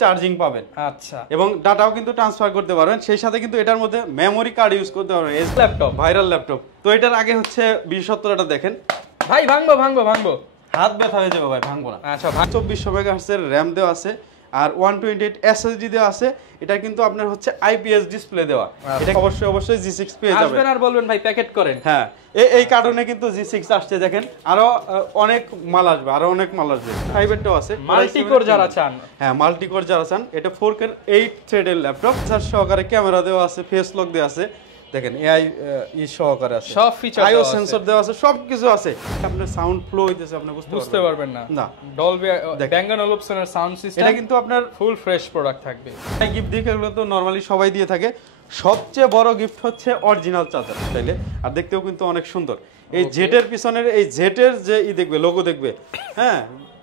Charging পাবেন। আচ্ছা, এবং ডাটাও কিন্তু ট্রান্সফার করতে পারবেন। সেই সাথে কিন্তু এটার মধ্যে মেমোরি কার্ড ইউজ করতে পারবেন। Laptop, viral laptop. তো এটার আগে হচ্ছে বিশেষত্বটা দেখেন ভাই ভাঙবো হাত ব্যথা হয়ে যাবে ভাই, ভাঙবো না। আচ্ছা, 2400 মেগাহার্টজের র্যাম দেওয়া আছে আর 128 এসএসডি দেওয়া আছে। এটা কিন্তু আপনার হচ্ছে আইপিএস ডিসপ্লে দেওয়া। এটা অবশ্যই G6 পেয়ে যাবেন। আসবেন আর বলবেন ভাই প্যাকেট করেন। হ্যাঁ, এই কারণে কিন্তু G6 আসছে। দেখেন আরো অনেক মাল আসবে, আরো অনেক মাল আসবে। ফাইবারটাও আছে, মাল্টি কোর যারা চান। হ্যাঁ, মাল্টি কোর যারা চান। এটা 4K 8 থ্রেডের ল্যাপটপ, যার সহকারে ক্যামেরা দেওয়া আছে, ফেস লক দেওয়া আছে। দেখেন এআই সহকারে আছে, সব ফিচার আইও সেন্সর দেওয়া আছে, সবকিছু আছে। আপনার সাউন্ড ফ্লো হইতেছে, আপনি বুঝতে পারবেন না। না, ডলবি ব্যাং & ওলুপসনের সাউন্ড সিস্টেম। এটা কিন্তু আপনার ফুল ফ্রেশ প্রোডাক্ট থাকবে। এই গিফট দিয়ে এগুলো তো নরমালি সবাই দিয়ে থাকে। সবচেয়ে বড় গিফট হচ্ছে অরিজিনাল চার্জার চাইলে, আর দেখতেও কিন্তু অনেক সুন্দর। এই জেটের পিছনের এই জেটের যে দেখবে লোগো দেখবে, হ্যাঁ,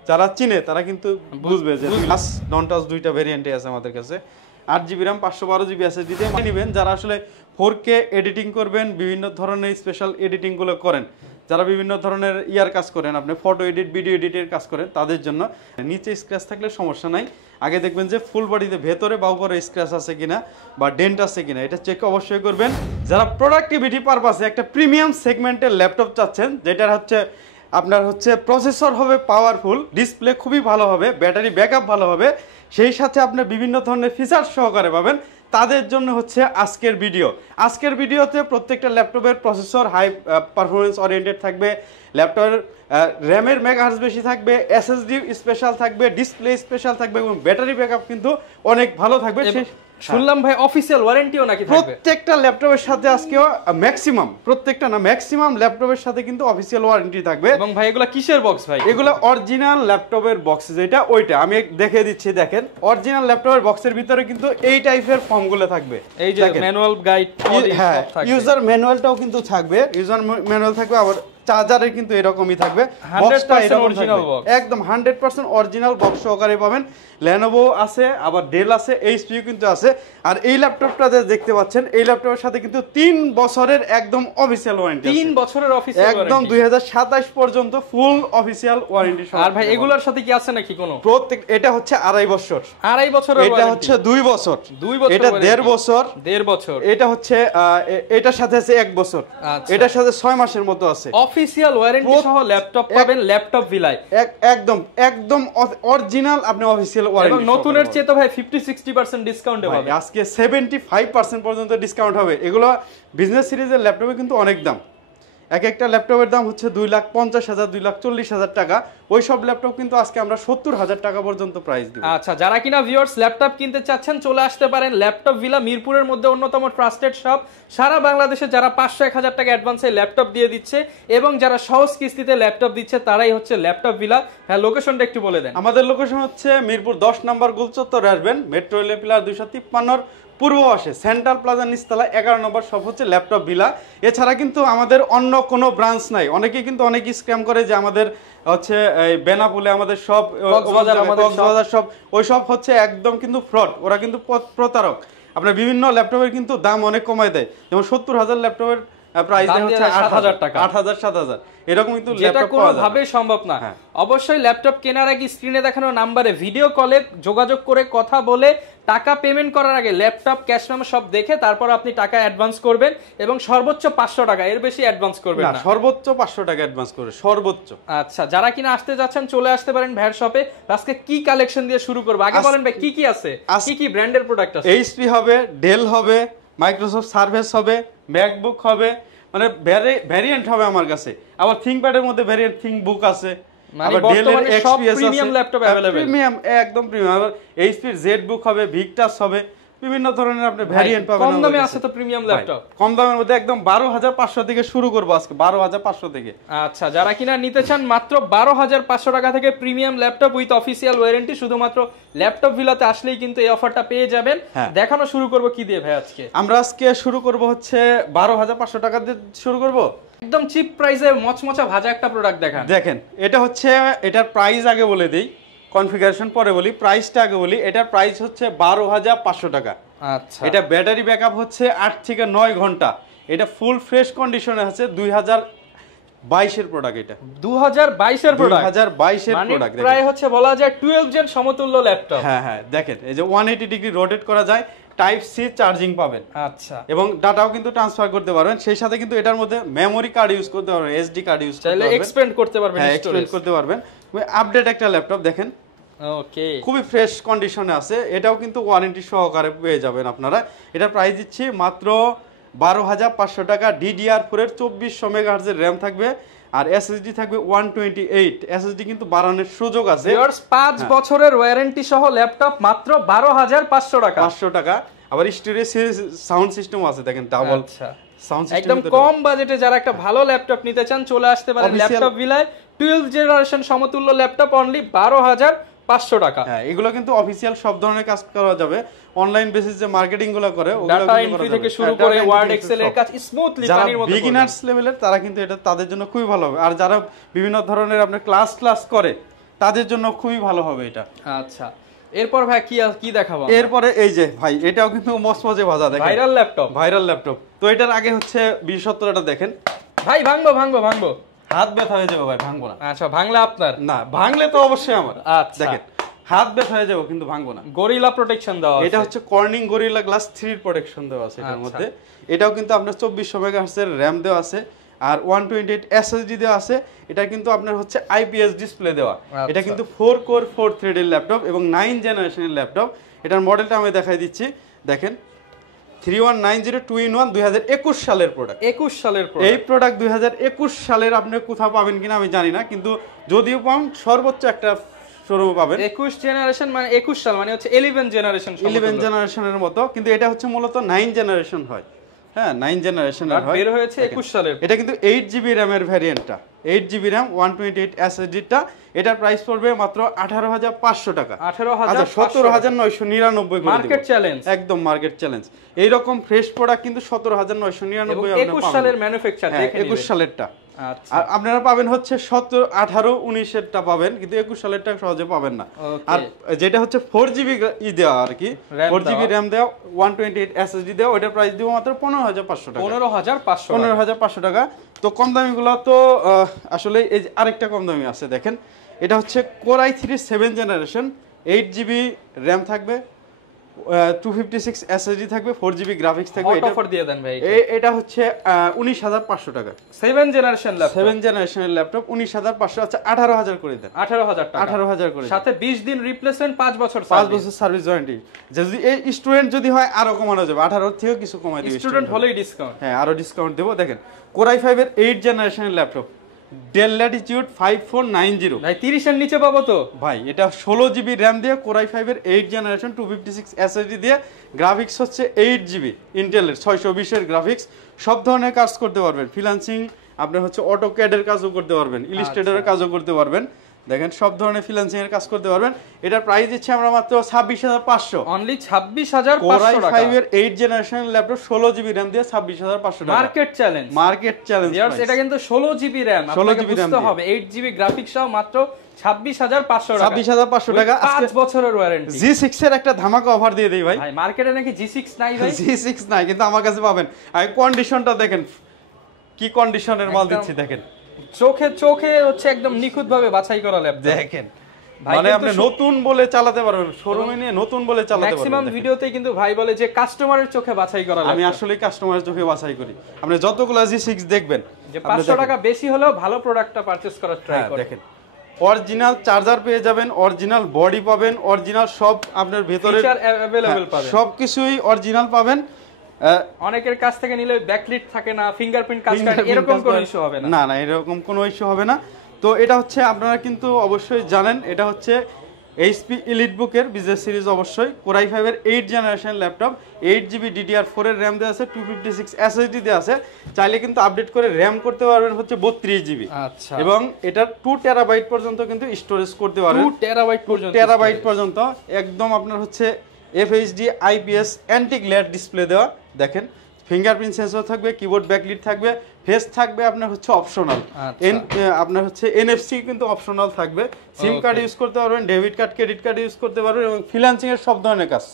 যারা চিনে তারা কিন্তু বুঝবে যে টাচ নন টাচ দুইটা ভেরিয়েন্টে আছে আমাদের কাছে। 8GB RAM 512GB SSD দিয়ে নেবেন। যারা আসলে 4K এডিটিং করবেন, বিভিন্ন ধরনের স্পেশাল এডিটিংগুলো করেন, যারা বিভিন্ন ধরনের কাজ করেন, আপনি ফটো এডিট, ভিডিও এডিটের কাজ করেন, তাদের জন্য নিচে স্ক্র্যাচ থাকলে সমস্যা নাই। আগে দেখবেন যে ফুল বডিতে ভেতরে বা উপরে স্ক্র্যাচ আছে কিনা বা ডেন্ট আছে কিনা, এটা চেক অবশ্যই করবেন। যারা প্রোডাক্টিভিটি পারপাসে একটা প্রিমিয়াম সেগমেন্টের ল্যাপটপ চাচ্ছেন, যেটার হচ্ছে আপনার হচ্ছে প্রসেসর হবে পাওয়ারফুল, ডিসপ্লে খুবই ভালো হবে, ব্যাটারি ব্যাকআপ ভালো হবে, সেই সাথে আপনি বিভিন্ন ধরনের ফিচার সহকারে পাবেন, তাদের জন্য হচ্ছে আজকের ভিডিও। আজকের ভিডিওতে প্রত্যেকটা ল্যাপটপের প্রসেসর হাই পারফরমেন্স ওরিয়েন্টেড থাকবে, ল্যাপটপের র্যামের মেগাহার্টজ বেশি থাকবে, এসএসডি স্পেশাল থাকবে, ডিসপ্লে স্পেশাল থাকবে এবং ব্যাটারি ব্যাকআপ কিন্তু অনেক ভালো থাকবে। শুনলাম ভাই অফিশিয়াল ওয়ারেন্টিও নাকি থাকবে প্রত্যেকটা ল্যাপটপের সাথে। আজকেও ম্যাক্সিমাম, প্রত্যেকটা না ম্যাক্সিমাম ল্যাপটপের সাথে কিন্তু অফিশিয়াল ওয়ারেন্টি থাকবে। এবং ভাই এগুলা কিসের বক্স ভাই? এগুলো অরিজিনাল ল্যাপটপের বক্স, যেটা ওইটা আমি দেখিয়ে দিচ্ছি। দেখেন অরিজিনাল ল্যাপটপের বক্সের ভিতরে কিন্তু এই টাইপের ফর্মগুলো থাকবে। এই যে ম্যানুয়াল গাইড, হ্যাঁ, ইউজার ম্যানুয়ালটাও কিন্তু থাকবে, ইউজার ম্যানুয়াল থাকবে। আবার চার্জারের কিন্তু এরকমই থাকবে, একদম 100% অরিজিনাল বক্স সহকারে পাবেন। লেনোভো আছে, আবার ডেল আছে, এইচপিও কিন্তু আছে। আর এই ল্যাপটপটা দেখতে পাচ্ছেন, এই ল্যাপটপের সাথে কিন্তু 3 বছরের একদম অফিশিয়াল ওয়ারেন্টি, 3 বছরের অফিশিয়াল একদম 2027 পর্যন্ত ফুল অফিশিয়াল ওয়ারেন্টি। আর ভাই এগুলোর সাথে কি আছে নাকি কোনো? প্রত্যেক এটা হচ্ছে 2.5 বছর, 2.5 বছরের এটা হচ্ছে 2 বছর, এটা 1.5 বছর, 1.5 বছর, এটা হচ্ছে এটার সাথে আছে 1 বছর, এটার সাথে 6 মাসের মতো আছে। অফিশিয়াল ওয়ারেন্টি সহ ল্যাপটপ পাবেন ল্যাপটপ ভিলায়, একদম অরিজিনাল আপনি অফিশিয়াল ওয়ারেন্টি। এবং নতুনের চেয়ে তো ভাই 50-60% ডিসকাউন্টে পাবেন। আজকে 75% পর্যন্ত ডিসকাউন্ট হবে। এগুলো বিজনেস সিরিজের ল্যাপটপে কিন্তু অনেক দাম। এক একটা ল্যাপটপের দাম হচ্ছে 2,50,000, 2,40,000 টাকা। ওই সব ল্যাপটপ কিন্তু আজকে আমরা 70,000 টাকা পর্যন্ত প্রাইস দিব। আচ্ছা, যারা কিনা ভিউয়ার্স ল্যাপটপ কিনতে চাচ্ছেন চলে আসতে পারেন ল্যাপটপ ভিলা, মিরপুরের মধ্যে অন্যতম ট্রাস্টেড শপ। সারা বাংলাদেশে যারা 500-1000 টাকা অ্যাডভান্সে ল্যাপটপ দিয়ে দিচ্ছে এবং যারা সহজ কিস্তিতে ল্যাপটপ দিচ্ছে, তারাই হচ্ছে ল্যাপটপ ভিলা। হ্যাঁ, লোকেশনটা একটু বলে দেন। আমাদের লোকেশন হচ্ছে মিরপুর 10 নম্বর গোলচত্বরে আসবেন, মেট্রো রেল পিলার 253 পূর্ব পাশে সেন্ট্রাল প্লাজা নিচতলা 11 নম্বর শপ হচ্ছে ল্যাপটপ ভিলা। এছাড়া কিন্তু আমাদের অন্য কোনো ব্রাঞ্চ নাই। অনেকেই কিন্তু অনেকেই স্ক্যাম করে যে আমাদের হচ্ছে এই বেনাপোলে আমাদের সব, কক্সবাজার সব, ওই সব হচ্ছে একদম কিন্তু ফ্রড। ওরা কিন্তু প্রতারক। আপনার বিভিন্ন ল্যাপটপের কিন্তু দাম অনেক কমায় দেয়। যেমন 70,000 ল্যাপটপের প্রাইস হচ্ছে 8,000 টাকা, 8,000 7,000 এরকম কিন্তু ল্যাপটপ পাওয়া যায়। কোনোভাবেই সম্ভব না। অবশ্যই ল্যাপটপ কেনার আগে স্ক্রিনে দেখানো নাম্বারে ভিডিও কলে যোগাযোগ করে কথা বলে টাকা পেমেন্ট করার আগে ল্যাপটপ ক্যাশ মেমো সব দেখে তারপর আপনি টাকা অ্যাডভান্স করবেন, এবং সর্বোচ্চ 500 টাকা, এর বেশি অ্যাডভান্স করবেন না। সর্বোচ্চ 500 টাকা অ্যাডভান্স করে সর্বোচ্চ। আচ্ছা, যারা কিনা আসতে যাচ্ছেন চলে আসতে পারেন ভাইয়ের শপে। আজকে কি কালেকশন দিয়ে শুরু করব? আগে বলেন ভাই কি কি আছে, কি ব্র্যান্ডের প্রোডাক্ট আছে? এইচপি হবে, ডেল হবে, মাইক্রোসফট সার্ভিস হবে, ম্যাকবুক হবে, মানে ভ্যারিয়েন্ট হবে আমার কাছে। আবার থিংকপ্যাডের মধ্যে ভ্যারিয়েন্ট থিংকবুক আছে, মানে বর্তমানে সব প্রিমিয়াম ল্যাপটপ अवेलेबल, প্রিমিয়াম একদম প্রিমিয়াম। আবার এইচপি জেডবুক হবে, ভিক্টাস হবে, বিভিন্ন ধরনের আপনি ভ্যারিয়েন্ট পাবেন। কম দামে আছে তো প্রিমিয়াম ল্যাপটপ, কম দামের মধ্যে একদম 12,500 থেকে শুরু করব আজকে, 12,500 থেকে। আচ্ছা, যারা কিনা নিতে চান মাত্র 12,500 টাকা থেকে premium laptop with official warranty, শুধুমাত্র ল্যাপটপ ভিলাতে আসলেই কিন্তু এই অফারটা পেয়ে যাবেন। দেখানো শুরু করব কি দিয়ে ভাই আজকে? আমরা আজকে শুরু করব হচ্ছে 12,500 টাকা দিয়ে শুরু করব। একদম চিপ প্রাইসে মচমচা ভাজা একটা প্রোডাক্ট দেখান। দেখেন, এটা হচ্ছে, এটার প্রাইস আগে বলে দেই, কনফিগারেশন পরে বলি, প্রাইসটা আগে বলি। এটার প্রাইস হচ্ছে 12,500 টাকা। আচ্ছা, এটা ব্যাটারি ব্যাকআপ হচ্ছে 8 থেকে 9 ঘন্টা। এটা ফুল ফ্রেশ কন্ডিশনে আছে, 22 প্রোডাক্ট, এটা 2022 প্রোডাক্ট, 2022 মানে প্রোডাক্ট। প্রায় হচ্ছে বলা যায় 12 জেন সমতুল্য ল্যাপটপ। হ্যাঁ হ্যাঁ, দেখেন এই যে 180 ডিগ্রি রোটেট করা যায়, টাইপ সি চার্জিং পাবেন, আচ্ছা, এবং ডাটাও কিন্তু ট্রান্সফার করতে পারবেন। সেই সাথে কিন্তু এটার মধ্যে মেমোরি কার্ড ইউজ করতে পারবেন, এসডি কার্ড ইউজ করতে চাইলে পারবেন, এক্সপেন্ড করতে পারবেন, হ্যাঁ স্টোরেজ এক্সপেন্ড করতে পারবেন। আপডেট একটা ল্যাপটপ দেখেন, ওকে, খুবই ফ্রেশ কন্ডিশনে আছে। এটাও কিন্তু ওয়ারেন্টি সহকারে পেয়ে যাবেন আপনারা। এটার প্রাইস দিচ্ছি মাত্র 12,500 টাকা। DDR4 এর 2400 মেগাহার্জের র্যাম থাকবে, আর এসএসডি থাকবে 128। এসএসডি কিন্তু বাড়ানোর সুযোগ আছে। ভিউয়ার্স 5 বছরের ওয়ারেন্টি সহ ল্যাপটপ মাত্র 12,500 টাকা। 500 টাকা। আবার স্টুডিও সাউন্ড সিস্টেম আছে, দেখেন ডাবল আচ্ছা, সাউন্ড সিস্টেম। একদম কম বাজেটে যারা একটা ভালো ল্যাপটপ নিতে চান চলে আসতে পারেন ল্যাপটপ ভিলায়। 12 জেনারেশন সমতুল্য ল্যাপটপ অনলি 12,500 টাকা। হ্যাঁ, এগুলো কিন্তু অফিশিয়াল সব ধরনের কাজ করা যাবে। অনলাইন বেসিস যে মার্কেটিং গুলো করে, ডাটা এন্ট্রি থেকে শুরু করে ওয়ার্ড এক্সেল এর কাজ স্মুথলি পানির মতো। বিগিনার্স লেভেলের তারা কিন্তু এটা তাদের জন্য খুবই ভালো হবে। আর যারা বিভিন্ন ধরনের আপনার ক্লাস করে তাদের জন্য খুবই ভালো হবে এটা। আচ্ছা, এরপর ভাই কি দেখাবো? এরপরে এই যে ভাই, এটাও কিন্তু মজমজে ভাজা, দেখেন ভাইরাল ল্যাপটপ। তো এটার আগে হচ্ছে বিশেষত্বটা দেখেন ভাই, ভাঙবো হাত ব্যথা হয়ে যাবে ভাই, ভাঙবো না। আচ্ছা, ভাঙলে আপনার না, ভাঙলে তো অবশ্যই আমার। আচ্ছা, দেখেন হাত ব্যথা হয়ে যাবে কিন্তু ভাঙবো না। গরিলা প্রোটেকশন দেওয়া আছে, এটা হচ্ছে কর্নিং গরিলা গ্লাস 3 প্রোটেকশন দেওয়া আছে এটার মধ্যে। এটাও কিন্তু আপনার 2400 মেগাহার্টজের র‍্যাম দেওয়া আছে, আর 128 এসএসডি দেওয়া আছে। এটা কিন্তু আপনার হচ্ছে আইপিএস ডিসপ্লে দেওয়া। এটা কিন্তু 4 কোর 4 থ্রেডের ল্যাপটপ এবং 9 জেনারেশনের ল্যাপটপ। এটার মডেলটা আমি দেখাই দিচ্ছি, দেখেন 3190 2-in-1 2021 সালের প্রোডাক্ট। 21 সালের এই প্রোডাক্ট 2021 সালের আপনি কোথাও পাবেন কিনা আমি জানি না, কিন্তু যদিও পান সর্বোচ্চ একটা শোরুমে পাবেন। 21 জেনারেশন মানে 21 সাল মানে হচ্ছে 11 জেনারেশন, 11 জেনারেশনের মতো, কিন্তু এটা হচ্ছে মূলত 9 জেনারেশন হয়। হ্যাঁ, 9 জেনারেশনের হয়, বের হয়েছে 21 সালের। এটা কিন্তু 8GB RAM এর ভ্যারিয়েন্টটা, 8GB RAM 128 SSD-টা। এটার প্রাইস পড়বে মাত্র 18,500 টাকা। 17,999 করে মার্কেট চ্যালেঞ্জ, একদম মার্কেট চ্যালেঞ্জ। এই রকম ফ্রেশ প্রোডাক্ট কিন্তু 17,999 এবং 21 সালের ম্যানুফ্যাকচার, দেখেন 21 সালেরটা। আচ্ছা, আর আপনারা পাবেন হচ্ছে 17, 18, 19 এরটা পাবেন, কিন্তু 21 সালেরটা সহজে পাবেন না। আর যেটা হচ্ছে 4GB ই দেওয়া আর কি, 4GB RAM দেওয়া 128 SSD দেওয়া, ওটার প্রাইস দিব মাত্র 15,500 টাকা। 15,500 টাকা। তো কম দামিগুলো তো আসলে এই যে আরেকটা কম দামি আছে, দেখেন এটা হচ্ছে Core i3 7 generation, 8GB RAM থাকবে, 256 SSD থাকবে, 4GB গ্রাফিক্স থাকবে। এটা অফার দিয়ে দেন ভাই। এটা হচ্ছে 19,500 টাকা। 7 জেনারেশন ল্যাপটপ, 7 জেনারেশনের ল্যাপটপ 19,500। আচ্ছা 18,000 করে দেন। 18,000 টাকা, 18,000 করে সাথে 20 দিন রিপ্লেসমেন্ট, 5 বছর সার্ভিস ওয়ারেন্টি। যদি এই স্টুডেন্ট যদি হয় আরো কমানো যাবে, 18 থেকে কিছু কমাই দিবে। স্টুডেন্ট হলেই ডিসকাউন্ট, হ্যাঁ আরো ডিসকাউন্ট দেব। দেখেন Core i5 এর 8 জেনারেশনের ল্যাপটপ, Dell Latitude 5490। ভাই 30 এর নিচে পাবো তো ভাই? এটা 16GB RAM দিয়ে Core i5 এর 8 জেনারেশন 256 SSD দিয়ে, গ্রাফিক্স হচ্ছে 8GB ইন্টেলের 620 এর গ্রাফিক্স। সব ধরনের কাজ করতে পারবেন, ফ্রিল্যান্সিং আপনার হচ্ছে অটোক্যাড এর কাজও করতে পারবেন, ইলাস্ট্রেটরের কাজও করতে পারবেন। দেখেন সব ধরনের ফ্রিল্যান্সিং এর কাজ করতে পারবেন। এটার প্রাইস দিচ্ছি আমরা মাত্র 26,500, অনলি 26,500 Core টাকা। i5 এর 8 জেনারেশন ল্যাপটপ 16GB RAM দিয়ে 26,500 টাকা। Market challenge, market challenge. এটা কিন্তু 16GB RAM, 16GB RAM বুঝতে হবে 8GB গ্রাফিক্স সহ মাত্র 26,500 টাকা। 26,500 টাকা। 5 বছরের ওয়ারেন্টি। G6 এর একটা ধামাকা অফার দিয়ে দেই ভাই। ভাই মার্কেটে নাকি G6 নাই ভাই? G6 নাই, কিন্তু আমার কাছে পাবেন। আর কন্ডিশনটা দেখেন কি কন্ডিশনের মাল দিচ্ছি, দেখেন চোখে হচ্ছে একদম নিখুঁত ভাবে বাছাই করা ল্যাপটপ। দেখেন মানে আপনি নতুন বলে চালাতে পারবেন, শোরুমে নিয়ে নতুন বলে চালাতে পারবেন। ম্যাক্সিমাম ভিডিওতেই কিন্তু ভাই বলে যে কাস্টমারের চোখে বাছাই করা ল্যাপটপ। আমি আসলে কাস্টমারের চোখে বাছাই করি। আপনি যতগুলো G6 দেখবেন যে 500 টাকা বেশি হলেও ভালো প্রোডাক্টটা পারচেজ করার ট্রাই করেন। দেখেন অরিজিনাল চার্জার পেয়ে যাবেন, অরিজিনাল বডি পাবেন, অরিজিনাল সব আপনার ভেতরে ফিচার अवेलेबल পাবেন, সবকিছুই অরিজিনাল পাবেন। অনেকের কাছ থেকে নিলে ব্যাকলিট থাকে না, ফিঙ্গারপ্রিন্ট কাজ করে, এরকম কোনো ইস্যু হবে না। না এরকম কোনো ইস্যু হবে না। তো এটা হচ্ছে আপনারা কিন্তু অবশ্যই জানেন, এটা হচ্ছে HP EliteBook এর বিজনেস সিরিজ, অবশ্যই Core i5 এর 8 জেনারেশন ল্যাপটপ, 8GB DDR4 এর RAM দেওয়া আছে, 256 SSD দেওয়া আছে। চাইলে কিন্তু আপডেট করে RAM করতে পারবেন হচ্ছে 32GB। আচ্ছা, এবং এটা 2 টেরাবাইট পর্যন্ত কিন্তু স্টোরেজ করতে পারবেন, 2 টেরাবাইট পর্যন্ত। একদম আপনার হচ্ছে FHD IPS anti glare display দেওয়া। দেখেন ফিঙ্গারপ্রিন্ট সেন্সর থাকবে, কিবোর্ড ব্যাকলিট থাকবে, ফেস থাকবে আপনার হচ্ছে অপশনাল, আপনার হচ্ছে NFC কিন্তু অপশনাল থাকবে। সিম কার্ড ইউজ করতে পারবেন, debit card, credit card use করতে পারবেন, এবং ফ্রিল্যান্সিং এর সব ধরনের কাজ,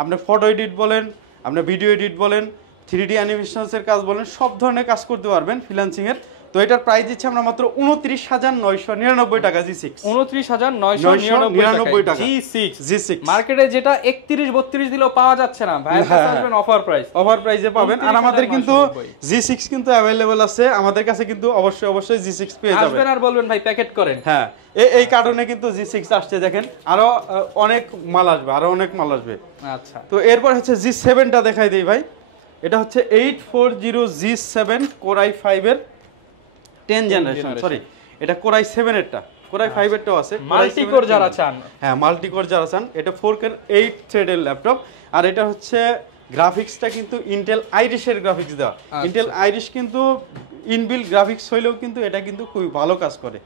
আপনি ফটো এডিট বলেন, আপনার ভিডিও এডিট বলেন, 3D অ্যানিমেশনস এর কাজ বলেন, সব ধরনের কাজ করতে পারবেন ফ্রিল্যান্সিং এর। তো এটার প্রাইস দিচ্ছি আমরা মাত্র 29,999 টাকা G6। 29,999 টাকা G6 মার্কেটে যেটা 31-32 দিলেও পাওয়া যাচ্ছে না ভাই, আসবেন অফার প্রাইস, অফার প্রাইসে পাবেন। আর আমাদের কিন্তু G6 কিন্তু अवेलेबल আছে আমাদের কাছে, কিন্তু অবশ্যই G6 পেয়ে যাবেন। আসবেন আর বলবেন ভাই প্যাকেট করেন। হ্যাঁ, এই কারণে কিন্তু G6 আসছে, দেখেন আরো অনেক মাল আসবে, আচ্ছা। তো এরপর হচ্ছে G7টা দেখাই দেই ভাই। এটা হচ্ছে 840 G7 Core i5 এর 10 জেনারেশন, সরি এটা Core i7 এরটা, Core i5 এরটাও আছে, মাল্টি কোর যারা চান, হ্যাঁ মাল্টি কোর যারা চান, এটা 4K 8 থ্রেডের ল্যাপটপ। আর এটা হচ্ছে গ্রাফিক্সটা কিন্তু ইন্টেল আইরিশের গ্রাফিক্স দেওয়া। ইন্টেল আইরিশ কিন্তু ইনবিল্ট গ্রাফিক্স হইলেও কিন্তু এটা কিন্তু খুবই ভালো কাজ করে,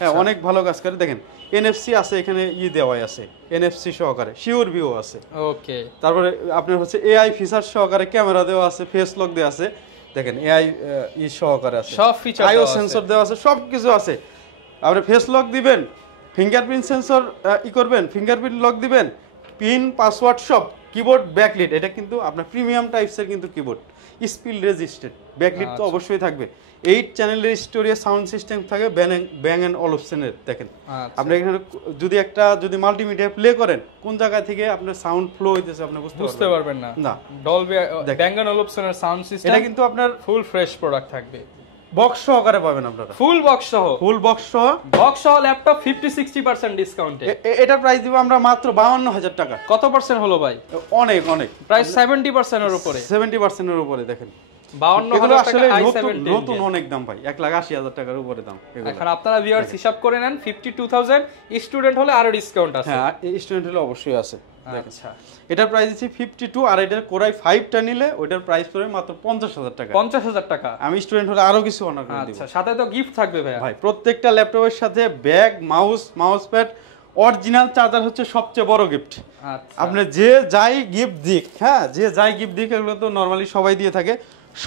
হ্যাঁ অনেক ভালো কাজ করে। দেখেন NFC আছে এখানে, দেওয়াই আছে NFC সহকারে, শিওর ভিউ আছে, ওকে। তারপরে আপনার হচ্ছে AI ফিচার সহকারে ক্যামেরা দেওয়া আছে, ফেস লক দেওয়া আছে, দেখেন AI সহকারে আছে, সব ফিচার আইও সেন্সর দেওয়া আছে, সব কিছু আছে। আপনি ফেস লক দিবেন, ফিঙ্গারপ্রিন্ট সেন্সর করবেন, ফিঙ্গারপ্রিন্ট লক দিবেন, পিন পাসওয়ার্ড সব, কিবোর্ড ব্যাকলিট, এটা কিন্তু আপনার প্রিমিয়াম টাইপসের কিন্তু কিবোর্ড, স্পিড রেজিস্টেড, ব্যাকলিট তো অবশ্যই থাকবে। 8 চ্যানেলের স্টোরিয়া সাউন্ড সিস্টেম থাকে ব্যাং এন্ড অলফসেনের। দেখেন আপনি এখানে যদি মাল্টিমিডিয়া প্লে করেন, কোন জায়গা থেকে আপনার সাউন্ড ফ্লো হইতেছে আপনি বুঝতে পারবেন না। ডলবি ব্যাং এন্ড অলফসেনের সাউন্ড সিস্টেম, এটা কিন্তু আপনার ফুল ফ্রেশ প্রোডাক্ট থাকবে, বক্স সহকারে পাবেন আপনারা, ফুল বক্স সহ ল্যাপটপ 50-60% ডিসকাউন্টে। এটার প্রাইস দিব আমরা মাত্র 52,000 টাকা। কত পার্সেন্ট হলো ভাই? অনেক প্রাইস 70% এর উপরে, 70% এর উপরে। দেখেন 52,000 টাকা নতুন অনেক দাম ভাই, 1,80,000 টাকার উপরে দাম। এখন আপনারা ভিউয়ার্স হিসাব করে নেন, 52,000 স্টুডেন্ট হলে আরো ডিসকাউন্ট আছে। হ্যাঁ স্টুডেন্ট হলে অবশ্যই আছে। আচ্ছা, এটার প্রাইস দিচ্ছি 52, আর এটার Core i5টা নিলে ওটার প্রাইস পড়বে মাত্র 50,000 টাকা। 50,000 টাকা। আমি স্টুডেন্ট হলে আরো কিছু অনার করে দিব। আচ্ছা, সাথে তো গিফট থাকবে ভাই। প্রত্যেকটা ল্যাপটপের সাথে bag, mouse pad, original charger হচ্ছে সবচেয়ে বড় গিফট। আচ্ছা, আপনি যে যাই গিফট দিক, হ্যাঁ যে যাই গিফট দিক, এগুলো তো নরমালি সবাই দিয়ে থাকে,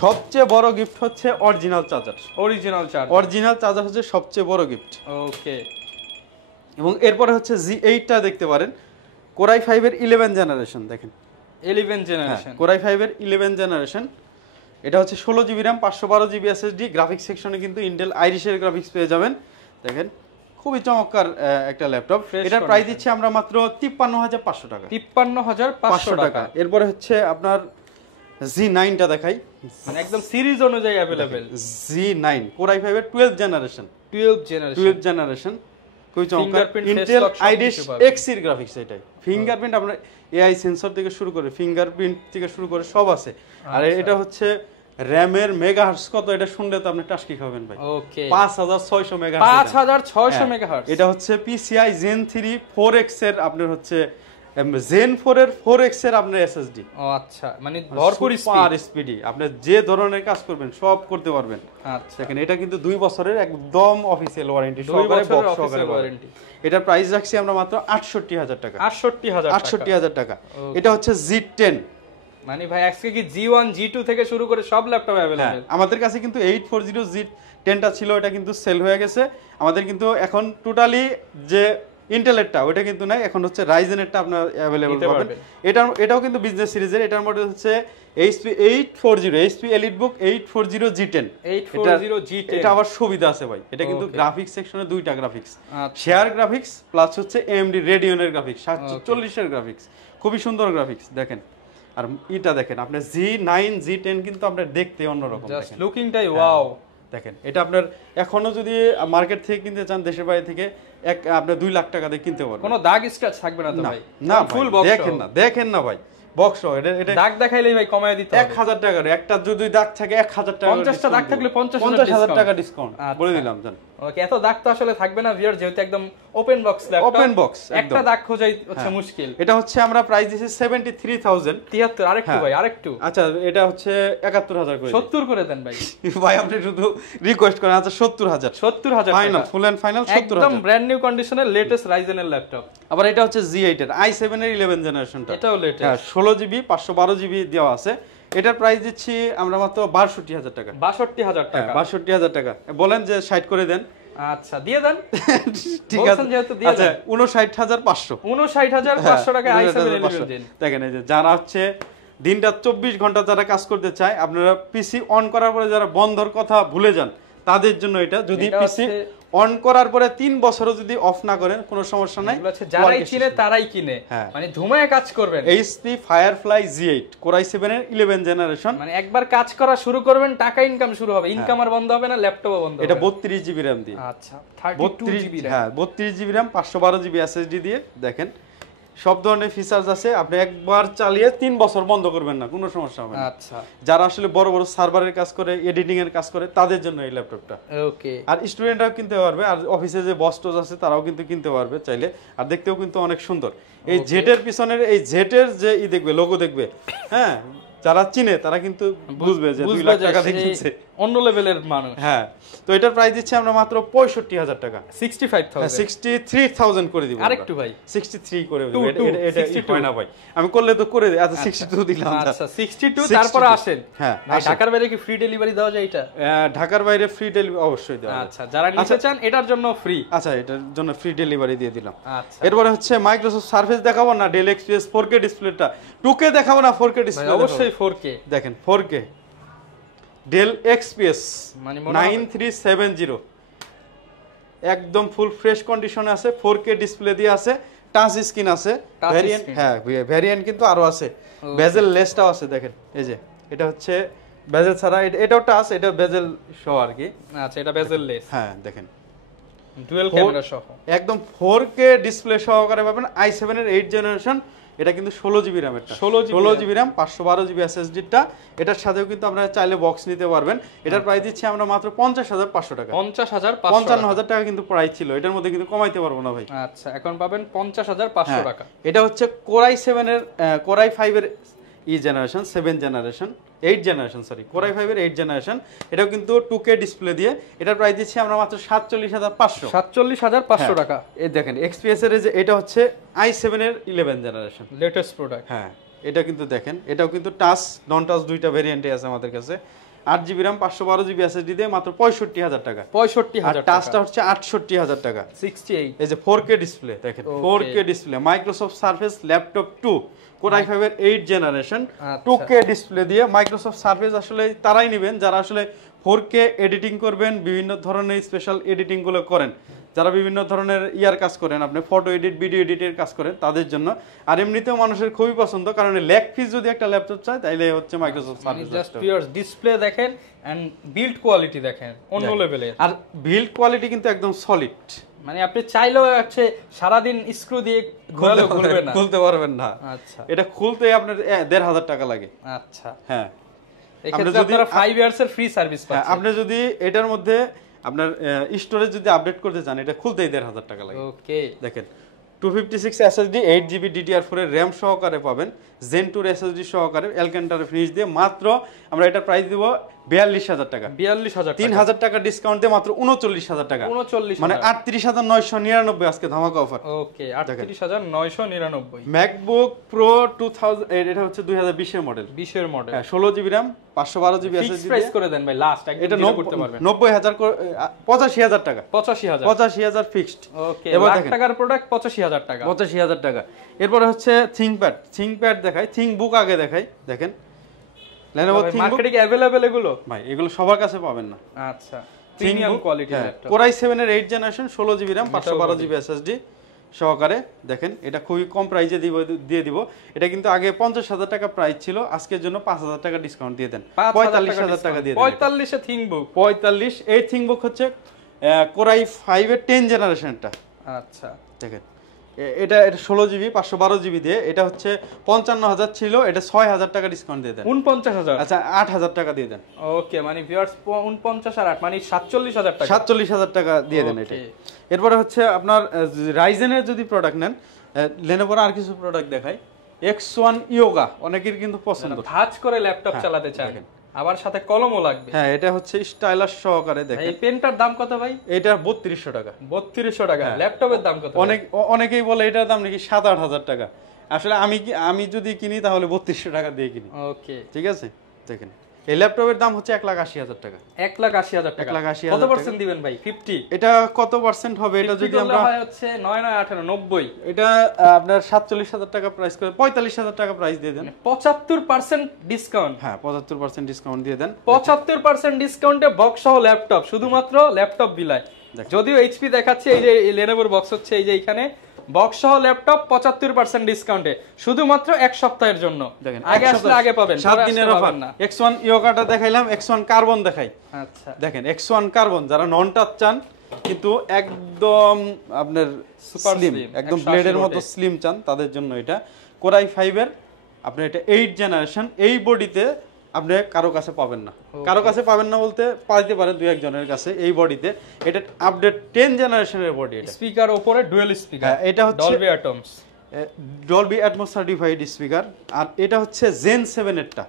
সবচেয়ে বড় গিফট হচ্ছে অরিজিনাল চার্জার। অরিজিনাল চার্জার হচ্ছে সবচেয়ে বড় গিফট। ওকে। এবং এরপরে হচ্ছে G8টা দেখতে পারেন, Core i5 এর 11 জেনারেশন। দেখেন 11 জেনারেশন, Core i5 এর 11 জেনারেশন। এটা হচ্ছে 16 GB RAM, 512 GB SSD। Graphics সেকশনে কিন্তু ইন্টেল আইরিশের গ্রাফিক্স পেয়ে যাবেন। দেখেন খুবই চমৎকার একটা ল্যাপটপ। এটার প্রাইস দিচ্ছি আমরা মাত্র 53,500 টাকা। 53,500 টাকা। এরপরে হচ্ছে আপনার G9টা দেখাই, মানে একদম সিরিজ অনুযায়ী अवेलेबल। G9 Core i5 এর 12 জেনারেশন, খুবই চমৎকার। ইন্টেল আইরিশ X এর গ্রাফিক্স। এটাই ফিঙ্গারপ্রিন্ট, আপনার AI সেন্সর থেকে শুরু করে সব আছে। আর এটা হচ্ছে র‍্যামের মেগাহার্টজ কত, এটা শুনলে তো আপনি টাস্কি খাবেন ভাই। ওকে, 5600 মেগাহার্টজ। 5600 মেগাহার্টজ। এটা হচ্ছে PCI Gen 3 4X এর, আপনার হচ্ছে Gen 4 এর 4X এর আপনার SSD। ও আচ্ছা, মানে ভরপুর স্পিড, আপনি যে ধরনের কাজ করবেন সব করতে পারবেন। আচ্ছা, দেখেন এটা কিন্তু 2 বছরের একদম অফিশিয়াল ওয়ারেন্টি সহকারে, বক্স সহকারে ওয়ারেন্টি। এটার প্রাইস রাখছি আমরা মাত্র 68,000 টাকা। 68,000 টাকা। এটা হচ্ছে G10, মানে ভাই আজকে কি G1 G2 থেকে শুরু করে সব ল্যাপটপ अवेलेबल। আমাদের কাছে কিন্তু 840 G10টা ছিল, এটা কিন্তু সেল হয়ে গেছে। আমাদের কিন্তু এখন টোটালি যে ইন্টেলেরটা ওটা কিন্তু নাই, এখন হচ্ছে রাইজেনেরটা আপনারা अवेलेबल পাবেন। এটাও কিন্তু বিজনেস সিরিজের। এটার মডেল হচ্ছে HP 840, HP EliteBook 840 G10। এটা আবার সুবিধা আছে ভাই, এটা কিন্তু গ্রাফিক্স সেকশনে দুইটা গ্রাফিক্স, শেয়ার গ্রাফিক্স প্লাস হচ্ছে AMD Radeon-এর গ্রাফিক্স, 740 এর গ্রাফিক্স, খুবই সুন্দর গ্রাফিক্স। দেখেন আর এটা দেখেন আপনার G9 G10 কিন্তু আপনার দেখতে অন্যরকম, জাস্ট লুকিংটাই ওয়াও। দেখেন এটা আপনার এখনো যদি মার্কেট থেকে কিনতে চান, দেশের বাইরে থেকে আপনার 2 লাখ টাকা দিয়ে কিনতে পারবেন, কোনো দাগ স্ক্র্যাচ থাকবে না তো ভাই? না ফুল বক্স। দেখেন না ভাই, বক্স এটা দাগ দেখাইলেই ভাই কমায় দিতে হবে। 1000 টাকা, একটা যদি দাগ থাকে 1000 টাকা, 50টা দাগ থাকলে 50,000 টাকা ডিসকাউন্ট বলে দিলাম। জান ওকে, এত দাগ তো আসলে থাকবে না ভিউয়ার, যেহেতু একদম open box laptop, open box, একটা দাগ খোঁজাই হচ্ছে মুশকিল। এটা হচ্ছে আমরা প্রাইস দিছি 73,000। 73, আরেকটু ভাই আরেকটু। আচ্ছা এটা হচ্ছে 71,000 করে 70 করে দেন ভাই। ভাই আপনি শুধু রিকোয়েস্ট করেন। আচ্ছা 70,000 ফাইনাল, ফুল এন্ড ফাইনাল 70,000, একদম ব্র্যান্ড নিউ কন্ডিশনের লেটেস্ট রাইজেন এর ল্যাপটপ। আবার এটা হচ্ছে G8 এর i7 এর 11 জেনারেশনটা, এটাও লেটেস্ট। হ্যাঁ 16 GB 512 GB দেওয়া আছে। এটার প্রাইস দিচ্ছি আমরা মাত্র 62,000 টাকা। 62,000 টাকা, 62,000 টাকা। বলেন যে 60 করে দেন। আচ্ছা দিয়ে দেন, ঠিক আছে যেহেতু দিয়ে দেন। 59,500, 59,500 টাকা i7 11 দেখেন এই যে যারা হচ্ছে দিনটা 24 ঘন্টা যারা কাজ করতে চায়, আপনারা পিসি অন করার পরে যারা বন্ধর কথা ভুলে যান, তাদের জন্য এটা। যদি এটা পিসি হচ্ছে- অন করার পরে 3 বছরও যদি অফ না করেন কোনো সমস্যা নাই। এগুলো হচ্ছে যারাই কিনে তারাই কিনে, হ্যাঁ। মানে ধুমায় কাজ করবেন। HP firefly G8 Core i7 এর 11 জেনারেশন। মানে একবার কাজ করা শুরু করবেন, টাকা ইনকাম শুরু হবে, ইনকাম আর বন্ধ হবে না, ল্যাপটপও বন্ধ হবে এটা না। 32 জিবি RAM দিয়ে। আচ্ছা 32 জিবি RAM। হ্যাঁ 32 জিবি RAM 512 জিবি SSD দিয়ে। দেখেন সব ধরনের ফিচার্স আছে, আপনি একবার চালিয়ে 3 বছর বন্ধ করবেন না, কোনো সমস্যা হবে না। আচ্ছা যারা আসলে বড় বড় সার্ভারের কাজ করে, এডিটিং এর কাজ করে, তাদের জন্য এই ল্যাপটপটা। ওকে। আর স্টুডেন্টরাও কিনতে পারবে, আর অফিসে যে বসটস আছে তারাও কিন্তু কিনতে পারবে চাইলে। আর দেখতেও কিন্তু অনেক সুন্দর। এই জেটের পিছনের এই জেটের যে দেখবে লোগো দেখবে, হ্যাঁ যারা চিনে তারা কিন্তু বুঝবে যে 2 লাখ টাকা দিয়ে কিনছে, অন্য লেভেলের মানুষ। হ্যাঁ। তো এটার প্রাইস দিচ্ছি আমরা মাত্র 65,000 টাকা। 65,000 63,000 করে দিব। আরেকটু ভাই 63 করে দিব। 62, এটা 62 হয় না ভাই, আমি করলে তো করে দিই। আচ্ছা 62 দিলাম। আচ্ছা 62 তারপরে আসেন। হ্যাঁ ভাই ঢাকার বাইরে কি ফ্রি ডেলিভারি দেওয়া যায় এটা? ঢাকার বাইরে ফ্রি ডেলিভারি অবশ্যই দেওয়া হবে। আচ্ছা যারা নিতে চান এটার জন্য ফ্রি। আচ্ছা এটার জন্য ফ্রি ডেলিভারি দিয়ে দিলাম। আচ্ছা এরপরে হচ্ছে মাইক্রোসফট সার্ফেস দেখাবো না, ডেল এক্সপিএস 4K ডিসপ্লেটা। 2K দেখাবো না, 4K ভাই ডিসপ্লে অবশ্যই 4K। দেখেন 4K ডেল এক্সপিএস মানে মনে হয় 9370 একদম ফুল ফ্রেশ কন্ডিশনে আছে, 4K ডিসপ্লে দিয়ে আছে, টাচ স্ক্রিন আছে, Touch ভ্যারিয়েন্ট screen। হ্যাঁ ভ্যারিয়েন্ট কিন্তু আরো আছে, বেজেল লেসটাও আছে। দেখেন এই যে এটা হচ্ছে বেজেল ছাড়া, এটাও টাচ, এটা বেজেল সহ আর কি। আচ্ছা এটা বেজেল লেস, হ্যাঁ দেখেন ডুয়াল ক্যামেরা সহ একদম 4K ডিসপ্লে সহকারে পাবেন। i7 এর 8 জেনারেশন, এটা কিন্তু 16 জিবি RAM এর, 16 জিবি RAM 512 জিবি SSD টা। এটার সাথেও কিন্তু আপনারা চাইলে বক্স নিতে পারবেন। এটার প্রাইস দিচ্ছি আমরা মাত্র 50,500 টাকা। 50,500 55,000 টাকা কিন্তু প্রাইস ছিল, এটার মধ্যে কিন্তু কমাইতে পারবো না ভাই। আচ্ছা এখন পাবেন 50,500 টাকা। এটা হচ্ছে Core i7 এর Core i5 এর generation 7 generation 8 generation sorry Core i5 এর 8 জেনারেশন। এটাও কিন্তু 2K ডিসপ্লে দিয়ে। এটার প্রাইস দিচ্ছি আমরা মাত্র 47,500। 47,500 টাকা। এই দেখেন XPS এর যে এটা হচ্ছে i7 এর 11 জেনারেশন লেটেস্ট প্রোডাক্ট। হ্যাঁ এটা কিন্তু দেখেন, এটাও কিন্তু টাচ নন টাচ দুইটা ভেরিয়েন্টে আছে আমাদের কাছে। 8 জিবি RAM 512 জিবি SSD দিয়ে মাত্র 65,000 টাকা। 65,000 আর টাচটা হচ্ছে 68,000 টাকা। 68 এই যে 4K ডিসপ্লে দেখেন, 4K display Microsoft surface laptop 2 Core i5 এর 8 জেনারেশন 2K ডিসপ্লে দিয়ে। মাইক্রোসফট সারফেস আসলে তারাই নেবেন যারা আসলে 4K এডিটিং করবেন, বিভিন্ন ধরনের স্পেশাল এডিটিং গুলো করেন, যারা বিভিন্ন ধরনের কাজ করেন, আপনি ফটো এডিট ভিডিও এডিটের কাজ করেন তাদের জন্য। আর এমনিতেও মানুষের খুবই পছন্দ, কারণ লেগ পিস যদি একটা ল্যাপটপ চায় তাইলে হচ্ছে Microsoft surface. Just pure display দেখেন এন্ড বিল্ড কোয়ালিটি দেখেন অন্য লেভেলের। আর বিল্ড কোয়ালিটি কিন্তু একদম সলিড, মানে আপনি চাইলেও হচ্ছে সারাদিন স্ক্রু দিয়ে ঘোরালেও খুলবে না, খুলতে পারবেন না। আচ্ছা এটা খুলতে আপনার 1,500 টাকা লাগে। আচ্ছা হ্যাঁ এক্ষেত্রে আপনারা 5 ইয়ার্স এর ফ্রি সার্ভিস পাচ্ছেন। আপনি যদি এটার মধ্যে আপনার স্টোরেজ যদি আপডেট করতে চান, এটা খুলতেই 1,500 টাকা লাগে। ওকে দেখেন 256 SSD 8GB DDR4 এর RAM সহকারে পাবেন, Zen 2 SSD সহকারে অ্যালকান্টারা ফিনিশ দিয়ে। মাত্র আমরা এটা প্রাইস দিব 42,000 টাকা। 42,000 3,000 টাকা ডিসকাউন্ট দিয়ে মাত্র 39,000 টাকা, 39 মানে 38,999 আজকে ধামাকা অফার। ওকে 38,999 ম্যাকবুক প্রো 2000 এটা হচ্ছে 2020 এর মডেল, 20 এর মডেল। হ্যাঁ 16 GB RAM 512 GB fix SSD price করে দেন ভাই, লাস্ট একদম এটা ডিল করতে পারবেন। 90,000 85,000 টাকা, 85,000 85,000 ফিক্সড। ওকে এবার লাখ দেখেন টাকার প্রোডাক্ট 85,000 টাকা। 85,000 টাকা। এরপরে হচ্ছে থিংকপ্যাড দেখাই, থিংকবুক আগে দেখাই। দেখেন Lenovo ThinkBook মার্কেটে কি अवेलेबल এগুলো? ভাই এগুলো সবার কাছে পাবেন না। আচ্ছা premium quality laptop. Core i7 এর 8 generation 16 GB RAM 512 GB SSD সহকারে। দেখেন এটা খুবই কম প্রাইসে দিয়ে দিব। এটা কিন্তু আগে 50,000 টাকা প্রাইস ছিল, আজকের জন্য 5,000 টাকা ডিসকাউন্ট দিয়ে দেন, 45,000 টাকা দিয়ে দেন। 45 এ থিংকবুক 45 এই থিংকবুক হচ্ছে Core i5 এর 10 জেনারেশনটা। আচ্ছা দেখেন এটা 16 জিবি 512 জিবি দিয়ে। এটা হচ্ছে 55,000 ছিল, এটা 6,000 টাকা ডিসকাউন্ট দিয়ে দেন। 49,000 আচ্ছা 8,000 টাকা দিয়ে দেন। ওকে মানে ভিউয়ার্স 49 আর 8 মানে 47,000 টাকা। 47,000 টাকা দিয়ে দেন এটা। এরপরে হচ্ছে আপনার রাইজেনের যদি প্রোডাক্ট নেন, Lenovo আর কিছু প্রোডাক্ট দেখাই। X1 Yoga অনেকের কিন্তু পছন্দ, ধাঁচ করে ল্যাপটপ চালাতে চান, আবার সাথে কলমও লাগবে। হ্যাঁ এটা হচ্ছে স্টাইলাস সহকারে। দেখেন এই পেনটার দাম কত ভাই? এটা 3200 টাকা। 3200 টাকা। ল্যাপটপের দাম কত? অনেকেই বলে এটার দাম নাকি 7-8 হাজার টাকা। আসলে আমি যদি কিনি তাহলে 3200 টাকা দিয়ে কিনি। ওকে ঠিক আছে দেখেন এই ল্যাপটপের দাম হচ্ছে 1,80,000 টাকা। 1,80,000 টাকা। 1,80,000 কত পার্সেন্ট দিবেন ভাই? 50? এটা কত পার্সেন্ট হবে? এটা যদি আমরা হয় হচ্ছে 9 9 18 90, এটা আপনার 47,000 টাকা প্রাইস করে 45,000 টাকা প্রাইস দিয়ে দেন। 75% ডিসকাউন্ট। হ্যাঁ 75% ডিসকাউন্ট দিয়ে দেন। 75% ডিসকাউন্টে বক্স সহ ল্যাপটপ, শুধুমাত্র ল্যাপটপ বিলায়। যদিও এইচপি দেখাচ্ছে, এই যে লেনোভোর বক্স হচ্ছে, এই যে এখানে বক্স সহ ল্যাপটপ 75% ডিসকাউন্টে, শুধুমাত্র এক সপ্তাহের জন্য। দেখেন আগে আসলে আগে পাবেন, 7 দিনের অফার। X1 ইয়োগাটা দেখাইলাম, X1 কার্বন দেখাই। আচ্ছা দেখেন X1 কার্বন যারা নন টাচ চান কিন্তু একদম আপনার সুপার স্লিম, একদম ব্লেডের মতো স্লিম চান, তাদের জন্য এটা Core i5 এর আপনি এটা 8 জেনারেশন। এই বডিতে আপনি কারো কাছে পাবেন না, কারো কাছে পাবেন না বলতে পাইতে পারে দুই একজনের কাছে। এই বডিতে এটা আপডেট 10 জেনারেশনের বডি। এটা স্পিকার উপরে ডুয়াল স্পিকার, এটা হচ্ছে Dolby Atmos, Dolby Atmos certified speaker. আর এটা হচ্ছে জেন 7 এরটা,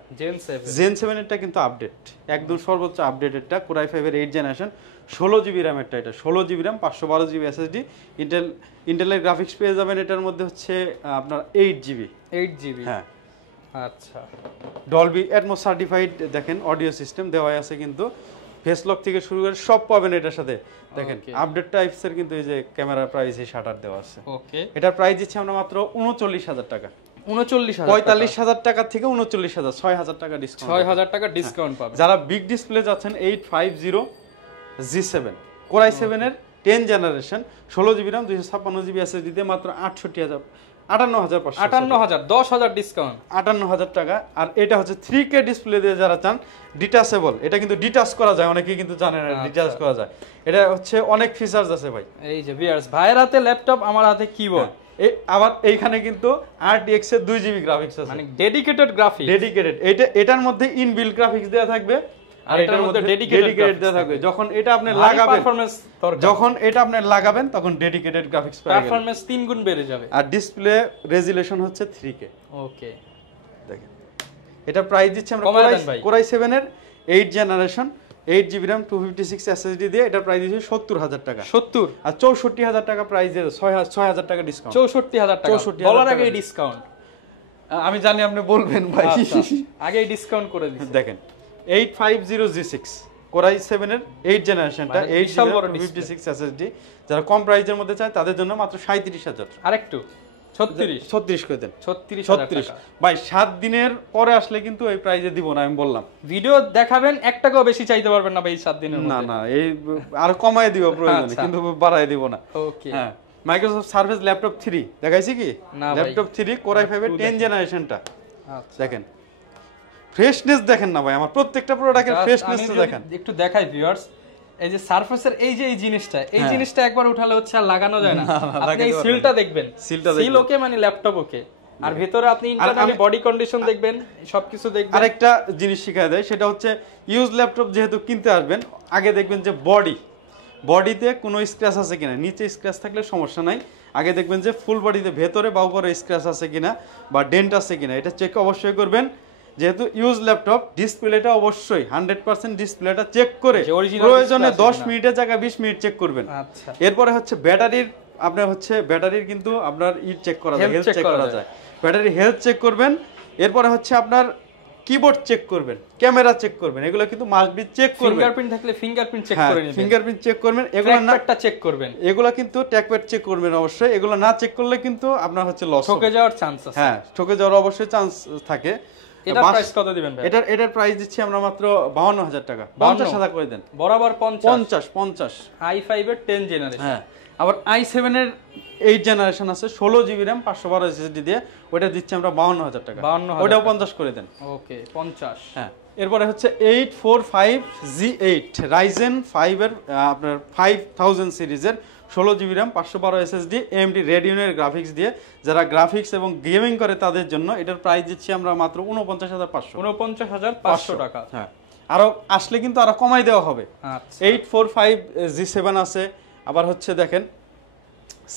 জেন 7 এরটা কিন্তু আপডেট, একদম সর্বোচ্চ আপডেটেডটা Core i5 এর 8 জেনারেশন, 16 জিবি র্যাম এরটা। এটা 16 জিবি র্যাম, 512 জিবি এসএসডি। ইন্টেলের গ্রাফিক্স পেয়ে যাবেন এটার মধ্যে হচ্ছে আপনার 8 জিবি। হ্যাঁ আচ্ছা, ডলবি অ্যাটমস সার্টিফাইড। দেখেন অডিও সিস্টেম দেওয়া আছে কিন্তু, ফেস লক থেকে শুরু করে সব পাবেন এটার সাথে। দেখেন আপডেট টাইপস এর কিন্তু এই যে ক্যামেরা প্রাইস এই শাটার দেওয়া আছে। ওকে, এটার প্রাইস দিচ্ছি আমরা মাত্র 39,000 টাকা। 39,000, 45,000 টাকা থেকে 39,000, 6,000 টাকা ডিসকাউন্ট, 6,000 টাকা ডিসকাউন্ট পাবেন। যারা বিগ ডিসপ্লে যাচ্ছেন 850 G7 Core i7 এর 10 generation, 16 GB RAM, 256 GB SSD দিয়ে মাত্র 58,000, 58,500, 10,000 ডিসকাউন্ট, 58,000 টাকা। আর এটা হচ্ছে 3K ডিসপ্লে দিয়ে যারা চান, ডিটাচেবল। এটা কিন্তু ডিটাচ করা যায়, অনেকেই কিন্তু জানেন না ডিটাচ করা যায়। এটা হচ্ছে অনেক ফিচারস আছে ভাই। এই যে ভিউয়ার্স, ভাইয়ের হাতে ল্যাপটপ, আমার হাতে কিবোর্ড। আবার এইখানে কিন্তু RTX এর 2 জিবি গ্রাফিক্স আছে, মানে ডেডিকেটেড গ্রাফিক্স, ডেডিকেটেড। এটার মধ্যে ইনবিল্ট গ্রাফিক্স দেওয়া থাকবে, আর এটার মধ্যে ডেডিকেটেড দেওয়া থাকবে। যখন এটা আপনি লাগাবেন, তখন ডেডিকেটেড গ্রাফিক্স পাবেন, পারফরম্যান্স 3 গুণ বেড়ে যাবে। আর ডিসপ্লে রেজোলিউশন হচ্ছে 3K। ওকে, দেখেন এটা প্রাইস দিচ্ছি আমরা Core i7 এর 8 জেনারেশন, 8 জিবি র্যাম, 256 এসএসডি দিয়ে। এটা প্রাইস দিচ্ছি 70,000 টাকা। 70 আর 64,000 টাকা প্রাইস দিয়ে 6,000 টাকা ডিসকাউন্ট। 64,000 টাকা বলার আগেই ডিসকাউন্ট। আমি জানি আপনি বলবেন ভাই, আগেই ডিসকাউন্ট করে দিচ্ছি। দেখেন 850 G6 Core i7 এর 8 জেনারেশনটা, 8 জিবি 256 এসএসডি। যারা কম প্রাইসের মধ্যে চায় তাদের জন্য মাত্র 37,000। আরেকটু 36 করে দেন, 36,000 ভাই 7 দিনের পরে আসলে কিন্তু এই প্রাইসে দিব না, আমি বললাম। ভিডিও দেখাবেন, 1 টাকাও বেশি চাইতে পারবেন না ভাই 7 দিনের মধ্যে। না এই আর কমায় দিব প্রয়োজনে, কিন্তু বাড়ায় দিব না। ওকে, হ্যাঁ মাইক্রোসফট সার্ফেস ল্যাপটপ 3 দেখাইছি কি? ল্যাপটপ 3 Core i5 এর 10 জেনারেশনটা। আচ্ছা দেখেন ফ্রেশনেস দেখেন না ভাই, আমার প্রত্যেকটা প্রোডাক্টের ফ্রেশনেস দেখেন। একটু দেখাই ভিউয়ার্স, এই যে সারফেসের এই জিনিসটা একবার উঠালে হচ্ছে আর লাগানো যায় না। আপনি এই সিলটা দেখবেন, সিল ওকে মানে ল্যাপটপ ওকে, আর ভিতরে আপনি ইন্টারনালি বডি কন্ডিশন দেখবেন, সবকিছু দেখবেন। আরেকটা জিনিস শিখায় দেয়, সেটা হচ্ছে ইউজ ল্যাপটপ যেহেতু কিনতে আসবেন, আগে দেখবেন যে বডিতে কোনো স্ক্র্যাচ আছে কিনা। নিচে স্ক্র্যাচ থাকলে সমস্যা নাই, আগে দেখবেন যে ফুল বডিতে ভেতরে বা উপরে স্ক্র্যাচ আছে কিনা বা ডেন্ট আছে কিনা, এটা চেক অবশ্যই করবেন। যেহেতু ইউজ ল্যাপটপ, ডিসপ্লেটা অবশ্যই 100% ডিসপ্লেটা চেক করে প্রয়োজনে 10 মিনিটের জায়গায় 20 মিনিট চেক করবেন। আচ্ছা, এরপরে হচ্ছে ব্যাটারির কিন্তু আপনার চেক করা যায়, হেলথ চেক করা যায়, ব্যাটারি হেলথ চেক করবেন। এরপরে হচ্ছে আপনার কিবোর্ড চেক করবেন, ক্যামেরা চেক করবেন, এগুলো কিন্তু মাস্ট বি চেক করবেন। ফিঙ্গারপ্রিন্ট থাকলে ফিঙ্গারপ্রিন্ট চেক করে নেবেন, ফিঙ্গারপ্রিন্ট চেক করবেন, এগুলো না ট্র্যাকপ্যাডটা চেক করবেন, এগুলো কিন্তু ট্র্যাকপ্যাড চেক করবেন অবশ্যই। এগুলো না চেক করলে কিন্তু আপনার হচ্ছে লস, ঠকে যাওয়ার চান্স আছে। হ্যাঁ ঠকে যাওয়ার অবশ্যই চান্স থাকে। এটার প্রাইস কত দিবেন ভাই? এটার প্রাইস দিচ্ছি আমরা মাত্র 52,000 টাকা। 50,000 করে দেন, বরাবর 50 i5 এর 10 জেনারেশন। হ্যাঁ আবার i7 এর 8 জেনারেশন আছে, 16 জিবি র্যাম, 512 এসএসডি দিয়ে, ওটা দিচ্ছি আমরা 52,000 টাকা। ওটাও 50 করে দেন। ওকে 50। হ্যাঁ এরপরে হচ্ছে 845G8 Ryzen 5 এর আপনার 5000 সিরিজের 16 GB RAM, 512 SSD, AMD Radeon graphics দিয়ে। যারা গ্রাফিক্স এবং গেমিং করে তাদের জন্য এটার প্রাইস দিচ্ছি আমরা মাত্র 49,500। 49,500 টাকা। হ্যাঁ আরো আসলে কিন্তু আরো কমাই দেওয়া হবে। আচ্ছা 845G7 আছে, আবার হচ্ছে দেখেন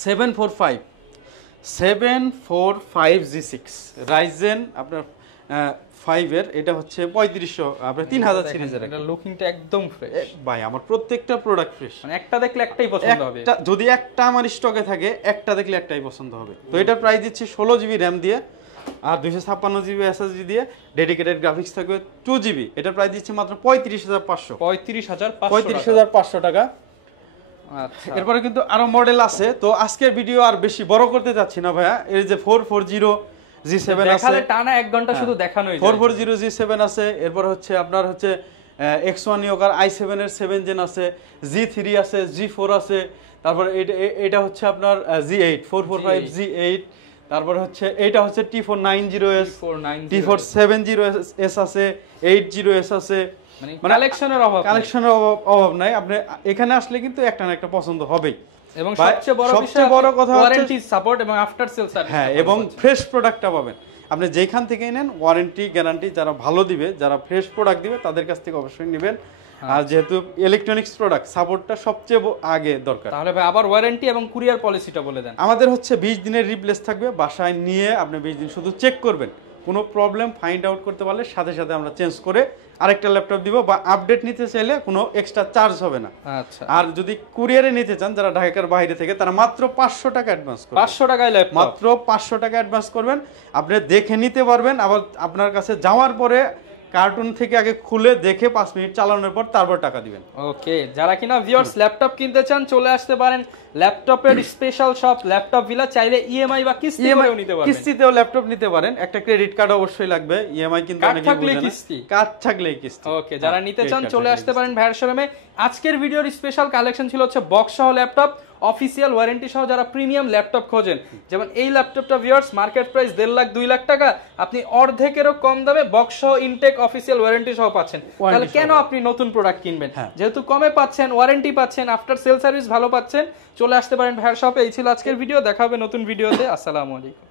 745G6 Ryzen আপনার 5 এর, এটা হচ্ছে 3500 আপনার 3000 সিরিজের। এটা লুকিংটা একদম ফ্রেশ ভাই, আমার প্রত্যেকটা প্রোডাক্ট ফ্রেশ, মানে একটা দেখলে একটাই পছন্দ হবে। যদি একটা আমার স্টকে থাকে, একটা দেখলে একটাই পছন্দ হবে। তো এটার প্রাইস দিচ্ছি 16 জিবি র্যাম দিয়ে আর 256 জিবি এসএসডি দিয়ে ডেডিকেটেড গ্রাফিক্স থাকবে 2 জিবি। এটা প্রাইস দিচ্ছে মাত্র 35,500। 35,500 টাকা। আচ্ছা, এরপরে কিন্তু আরো মডেল আছে, তো আজকের ভিডিও আর বেশি বড় করতে যাচ্ছি না ভাইয়া। এই যে 440 G7 আছে, দেখালে টানা 1 ঘন্টা শুধু দেখানোই যায়। 440 G7 আছে, এরপর হচ্ছে আপনার হচ্ছে X1 ইয়োগার i7 এর 7 জেন আছে, G3 আছে, G4 আছে, তারপর এটা হচ্ছে আপনার G8 445 G8, তারপর হচ্ছে এটা হচ্ছে T490S, T470S আছে, 80S আছে। মানে কালেকশনের অভাব নাই। আপনি এখানে আসলে কিন্তু একটা না একটা পছন্দ হবেই। এবং সবচেয়ে বড় কথা হচ্ছে ওয়ারেন্টি সাপোর্ট এবং আফটার সেল সার্ভিস। হ্যাঁ, এবং ফ্রেশ প্রোডাক্টটা পাবেন। আপনি যেখান থেকে নেন ওয়ারেন্টি গ্যারান্টি যারা ভালো দিবে, যারা ফ্রেশ প্রোডাক্ট দিবে তাদের কাছ থেকে অবশ্যই নেবেন। আর যেহেতু ইলেকট্রনিক্স প্রোডাক্ট, সাপোর্টটা সবচেয়ে আগে দরকার। তাহলে ভাই আবার ওয়ারেন্টি এবং কুরিয়ার পলিসিটা বলে দেন। আমাদের হচ্ছে 20 দিনের রিপ্লেস থাকবে, বাসায় নিয়ে আপনি 20 দিন শুধু চেক করবেন, কোনো প্রবলেম ফাইন্ড আউট করতে পারলে সাথে সাথে আমরা চেঞ্জ করে আরেকটা ল্যাপটপ দিব, বা আপডেট নিতে চাইলে কোনো এক্সট্রা চার্জ হবে না। আচ্ছা, আর যদি কুরিয়ারে নিতে চান যারা ঢাকার বাইরে থেকে, তারা মাত্র 500 টাকা অ্যাডভান্স করবেন। 500 টাকায় ল্যাপটপ, মাত্র 500 টাকা অ্যাডভান্স করবেন, আপনি দেখে নিতে পারবেন। আবার আপনার কাছে যাওয়ার পরে কার্টুন থেকে আগে খুলে দেখে 5 মিনিট চালানোর পর তারপর টাকা দিবেন। ওকে, যারা কিনা ভিউয়ার্স ল্যাপটপ কিনতে চান চলে আসতে পারেন ল্যাপটপের স্পেশাল শপ ল্যাপটপ ভিলা। চাইলে ইএমআই বা কিস্তিতেও নিতে পারবেন। কিস্তিতেও ল্যাপটপ নিতে পারেন, একটা ক্রেডিট কার্ড অবশ্যই লাগবে। ইএমআই কিন্তু অনেকেই বুঝে না, কার্ড থাকলেই কিস্তি। ওকে, যারা নিতে চান চলে আসতে পারেন ভাইয়ের শোরুমে। আজকের ভিডিওর স্পেশাল কালেকশন ছিল হচ্ছে বক্স সহ ল্যাপটপ, অফিসিয়াল ওয়ারেন্টি সহ যারা প্রিমিয়াম ল্যাপটপ খোঁজেন। যেমন এই ল্যাপটপটা viewers market price 1.5 lakh 2 lakh টাকা, আপনি অর্ধেকেরও কম দামে বক্স সহ ইনটেক অফিসিয়াল ওয়ারেন্টি সহ পাচ্ছেন। তাহলে কেন আপনি নতুন প্রোডাক্ট কিনবেন? যেহেতু কমে পাচ্ছেন, ওয়ারেন্টি পাচ্ছেন, আফটার সেল সার্ভিস ভালো পাচ্ছেন, চলে আসতে পারেন ভাইয়ের শপে। এই ছিল আজকের ভিডিও, দেখা হবে নতুন ভিডিওতে। আসসালামু আলাইকুম।